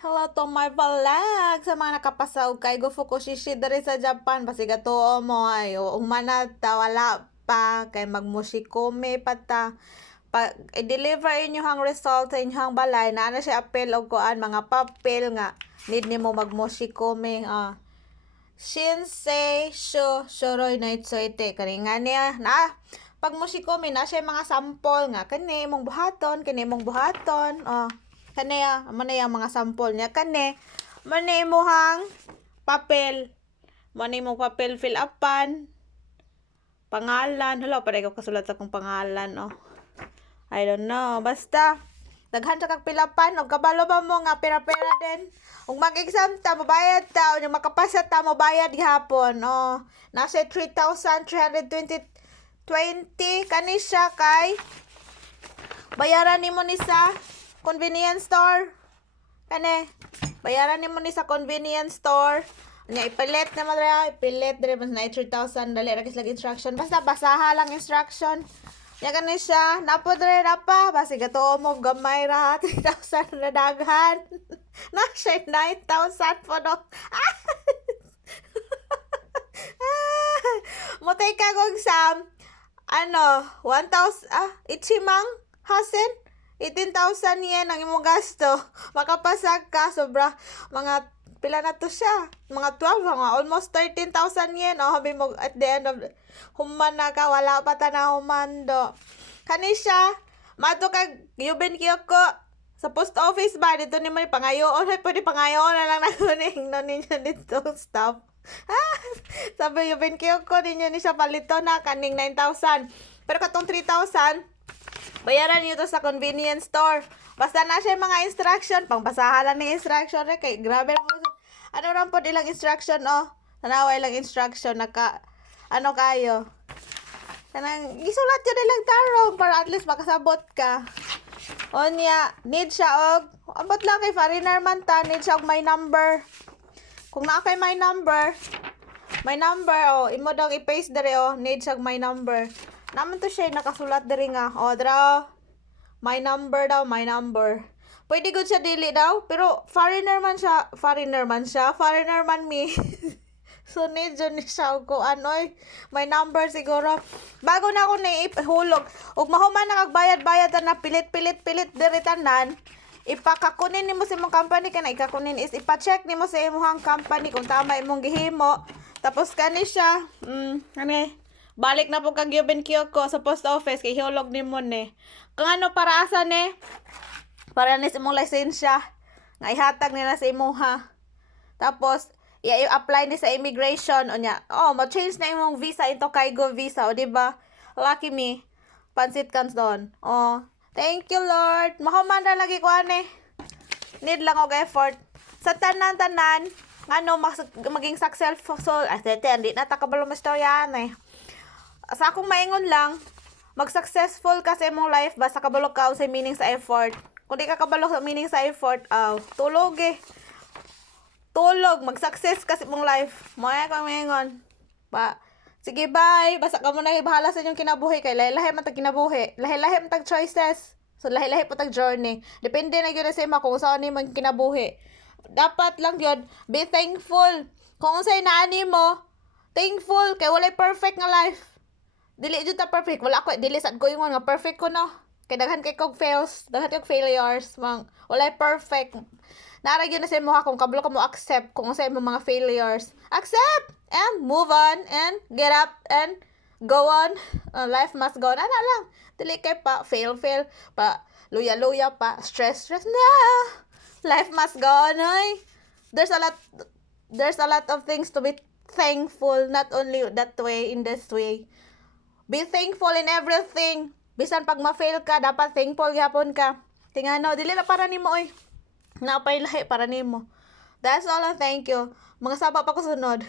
Hello to my vlog! Sa mga nakapasaw kay go Fukushishi diri sa Japan. Basiga to mo ay humana ta wala pa kay magmushikome pa ta. Pag i-deliver inyong result sa inyong balay na siya apel og kuan mga papel nga need nimo magmushikome. Shinsei sho shoroi no itsuite kani nga niya na pag mushikome na siya mga sample nga kani mong buhaton kaniya man yung mga sample niya kani man imuhang papel fill upan pangalan hala pa ko kasulat sa kong pangalan I don't know basta daghan sa kag pilapan og kabalo ba mo nga pera-pera din ug mag-exam ta mabayad ta ug makapasa ta mabayad gihapon nasa 3,320 kani siya kay bayaran nimo ni sa convenience store kani bayaran nimo ni sa convenience store nya ipilit na madra ipilit dire mas na 3,000 dali ra lag instruction basta basaha lang instruction nya kani siya napo dire na pa basi gato mo gamay ra 3,000 na daghan na siya 9,000 po no mo take ka kong exam 1,000 ichimang hasen 18,000 yen ang imong gasto makapasag ka sobra mga pila na to siya mga 12 mga almost 13,000 yen habi mo at the end of human na ka wala pa ta na humando kani siya mato kag Yuben Kyoko sa post office ba dito ni mo pangayoon pwede pangayoon na lang nakuning no ninyo dito stop sabi Yuben Kyoko ninyo ni siya palito na kaning 9,000 pero katong 3,000 bayaran niyo to sa convenience store. Basta na siya mga instruction. Pangbasahan lang ni instruction. Kay grabe lang. Ano rin po ilang instruction, Tanaway lang instruction. Kayo. Kanang, isulat yun ilang tarong para at least makasabot ka. Need siya abot lang kay foreigner man ta. Need siya my number. Kung na kay my number, imo daw i-paste dere, need siya my number. Naman to siya nakasulat diri nga. My number. Pwede good siya dili daw, pero foreigner man me. So need yun siya ko my number siguro. Bago na ako naihulog, ug mahuman na kagbayad-bayad na pilit diri tanan. Ipakakunin nimo sa imong company kana ikakunin is ipa-check nimo sa imong company kung tama imong gihimo. Tapos kani siya, balik na po kag Yuben Kyoko sa post office kay hiulog ni mo ni. Kung para asa ni? Para ni sa imong lisensya. Nga ihatag nila sa imuha. Tapos i-apply ni sa immigration ma-change na imong visa into Kaigo visa di ba? Lucky me. Pansit cans doon. Thank you Lord. Mahuman ra lagi ko Need lang og effort. Sa tanan maging successful. Hindi na takabalo mo storya sa akong maingon lang, mag-successful ka sa imong life basta kabalo ka sa meaning sa effort. Kung di ka kabalo sa meaning sa effort, tulog mag-success ka sa imong life. Moya ka maingon. Sige bye, basta ka muna ibahala sa inyong kinabuhi kay lahi-lahi man tag kinabuhi. Lahi-lahi man tag choices. So lahi-lahi po tag journey. Depende na gyud sa imo kung saan nimo kinabuhi. Dapat lang yun, be thankful. Kung unsay naani mo, thankful kay walay perfect nga life. Dili jud ta perfect. Wala ko dili sad ko ingon nga perfect ko no. Kay daghan kay kog fails, daghan kay failures, walay perfect. Nara gyud na sa imong kung kabalo ka mo accept kung sa imong mga failures. Accept and move on and get up and go on. Life must go on. Ana lang. Dili kay pa fail pa luya pa stress na. Life must go on. There's a lot of things to be thankful, not only that way in this way. Be thankful in everything. Bisan pag ma-fail ka, dapat thankful gyapon ka. Tingano, dili na para nimo Napay lahi para nimo. That's all. Thank you. Mga saba pa ko sunod.